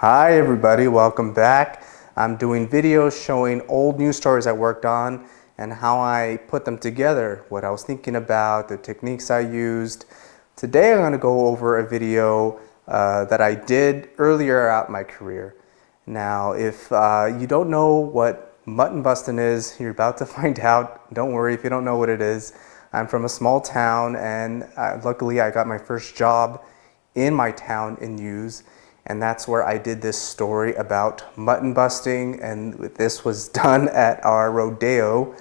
Hi everybody, welcome back. I'm doing videos showing old news stories I worked on and how I put them together, what I was thinking about, the techniques I used. Today I'm going to go over a video that I did earlier out in my career. Now if you don't know what mutton busting is, you're about to find out. Don't worry if you don't know what it is. I'm from a small town and luckily I got my first job in my town in news. And that's where I did this story about mutton busting, and this was done at our rodeo.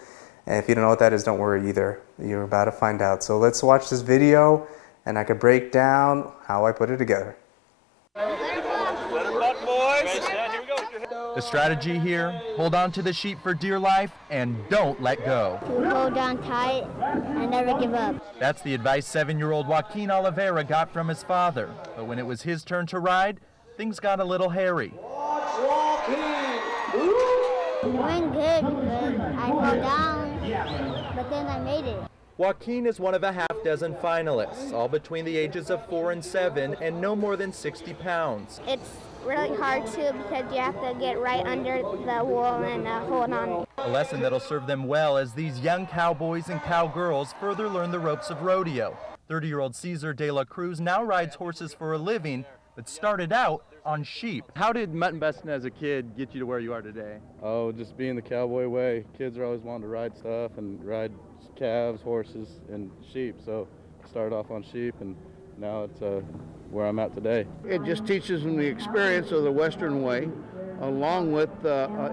And if you don't know what that is, don't worry either. You're about to find out. So let's watch this video and I could break down how I put it together. The strategy here, hold on to the sheep for dear life and don't let go. To hold on tight and never give up. That's the advice 7-year-old Joaquin Oliveira got from his father. But when it was his turn to ride, things got a little hairy. It went good, but I fell down, but then I made it. Joaquin is one of a half-dozen finalists, all between the ages of 4 and 7 and no more than 60 pounds. It's really hard too because you have to get right under the wool and hold on. A lesson that'll serve them well as these young cowboys and cowgirls further learn the ropes of rodeo. 30-year-old Cesar de la Cruz now rides horses for a living, but started out on sheep. How did mutton busting as a kid get you to where you are today? Oh, just being the cowboy way. Kids are always wanting to ride stuff and ride calves, horses, and sheep. So started off on sheep, and now it's where I'm at today. It just teaches them the experience of the Western way, along with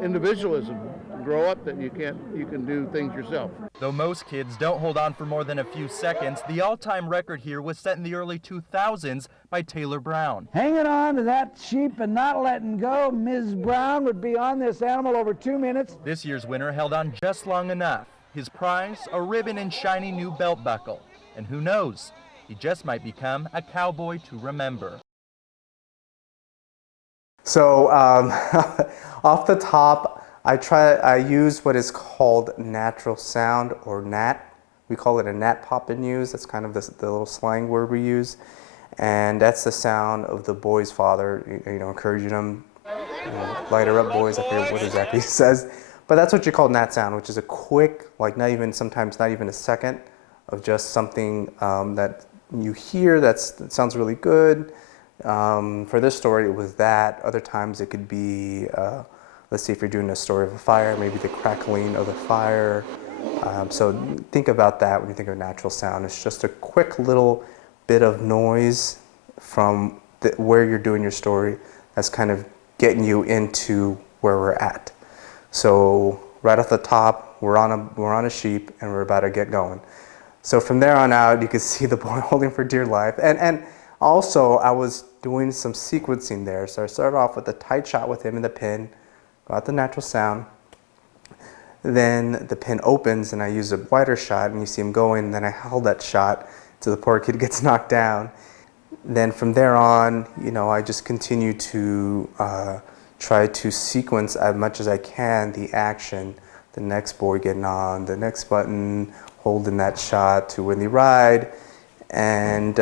individualism. Grow up that you can do things yourself. Though most kids don't hold on for more than a few seconds, the all-time record here was set in the early 2000s by Taylor Brown. Hanging on to that sheep and not letting go, Ms. Brown would be on this animal over 2 minutes. This year's winner held on just long enough. His prize, a ribbon and shiny new belt buckle. And who knows, he just might become a cowboy to remember. So off the top, I use what is called natural sound, or nat. We call it a nat pop in news. That's kind of the little slang word we use. And that's the sound of the boy's father, encouraging him, light her up boys, I forget what exactly he says. But that's what you call nat sound, which is a quick, sometimes not even a second, of just something that you hear that sounds really good. For this story, it was that. Other times it could be, let's see, if you're doing a story of a fire, maybe the crackling of the fire. So think about that when you think of natural sound. It's just a quick little bit of noise from where you're doing your story that's kind of getting you into where we're at. So right off the top, we're on a sheep and we're about to get going. So from there on out, you can see the boy holding for dear life. And also, I was doing some sequencing there. So I started off with a tight shot with him in the pen, got the natural sound. Then the pin opens and I use a wider shot and you see him going. And then I held that shot till the poor kid gets knocked down. Then from there on, I just continue to try to sequence as much as I can the action. The next boy getting on, the next button, holding that shot to win the ride. And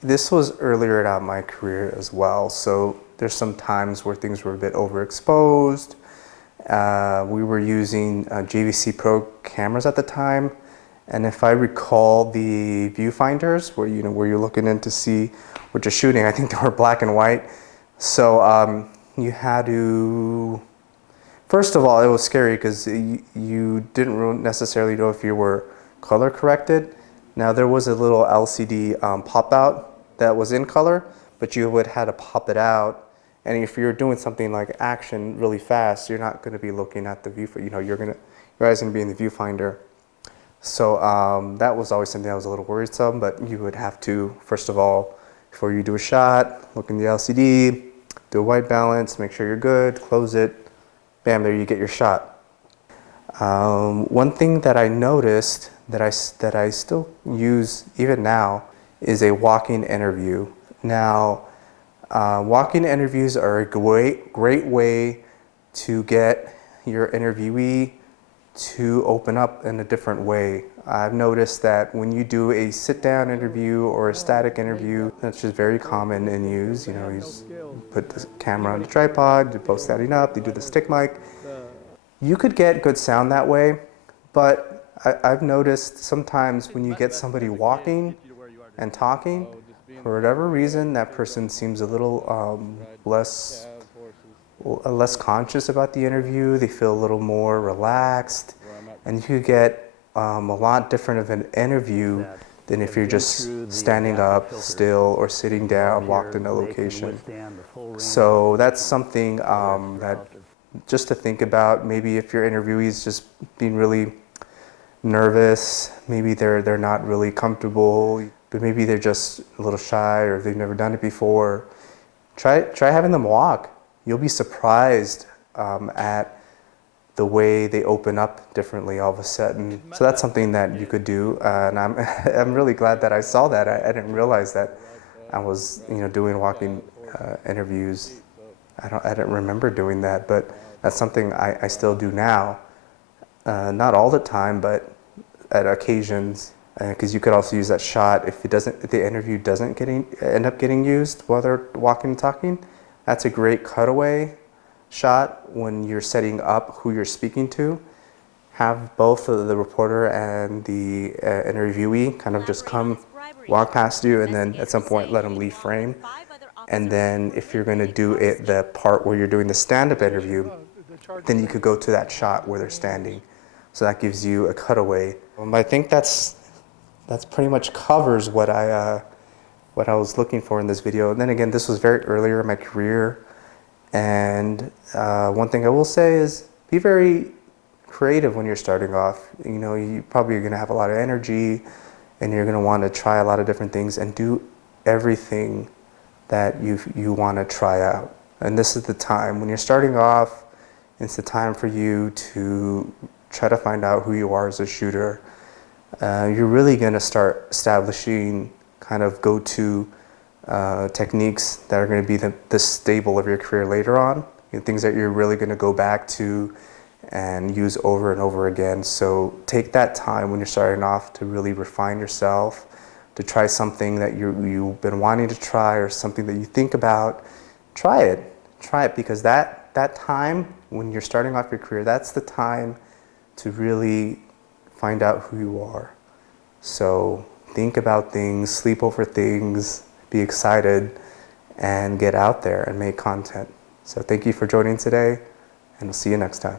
this was earlier in my career as well. So there's some times where things were a bit overexposed. We were using JVC Pro cameras at the time. And if I recall, the viewfinders where you're looking in to see what you're shooting, I think they were black and white. So you had to, first of all, it was scary because you didn't necessarily know if you were color corrected. Now there was a little LCD pop out that was in color, but you would have to pop it out. And if you're doing something like action really fast, you're not going to be looking at the view. Your eyes going to be in the viewfinder. So that was always something that was a little worrisome. But you would have to, first of all, before you do a shot, look in the LCD, do a white balance, make sure you're good, close it, bam, there you get your shot. One thing that I noticed that I still use even now is a walking interview. Now, walking interviews are a great way to get your interviewee to open up in a different way. I've noticed that when you do a sit-down interview or a static interview, that's just very common in use. You know, you just put the camera on the tripod, you're both standing up, you do the stick mic. You could get good sound that way, but I've noticed sometimes when you get somebody walking and talking, for whatever reason, that person seems a little less conscious about the interview. They feel a little more relaxed, and you could get a lot different of an interview than if you're just standing up still or sitting down, locked in a location. So that's something that just to think about. Maybe if your interviewee is just being really nervous, maybe they're not really comfortable, but maybe they're just a little shy or they've never done it before. Try having them walk. You'll be surprised at the way they open up differently all of a sudden. So that's something that you could do, and I'm really glad that I saw that. I didn't realize that I was doing walking interviews. I didn't remember doing that, but that's something I still do now. Not all the time, but at occasions. Because you could also use that shot if the interview doesn't end up getting used while they're walking and talking. That's a great cutaway shot when you're setting up who you're speaking to. Have both the reporter and the interviewee kind of just walk past you, and then at some point let them leave frame. And then if you're going to do the part where you're doing the stand-up interview, then you could go to that shot where they're standing. So that gives you a cutaway. I think that's pretty much covers what I was looking for in this video. And then again, this was very earlier in my career. And one thing I will say is be very creative when you're starting off. You probably are going to have a lot of energy, and you're going to want to try a lot of different things and do everything that you want to try out. And this is the time when you're starting off. It's the time for you to try to find out who you are as a shooter. You're really going to start establishing kind of go-to techniques that are going to be the staple of your career later on, things that you're really going to go back to and use over and over again. So take that time when you're starting off to really refine yourself, to try something that you've been wanting to try or something that you think about. Try it because that time when you're starting off your career, that's the time to really find out who you are. So think about things, sleep over things, be excited, and get out there and make content. So thank you for joining today, and we'll see you next time.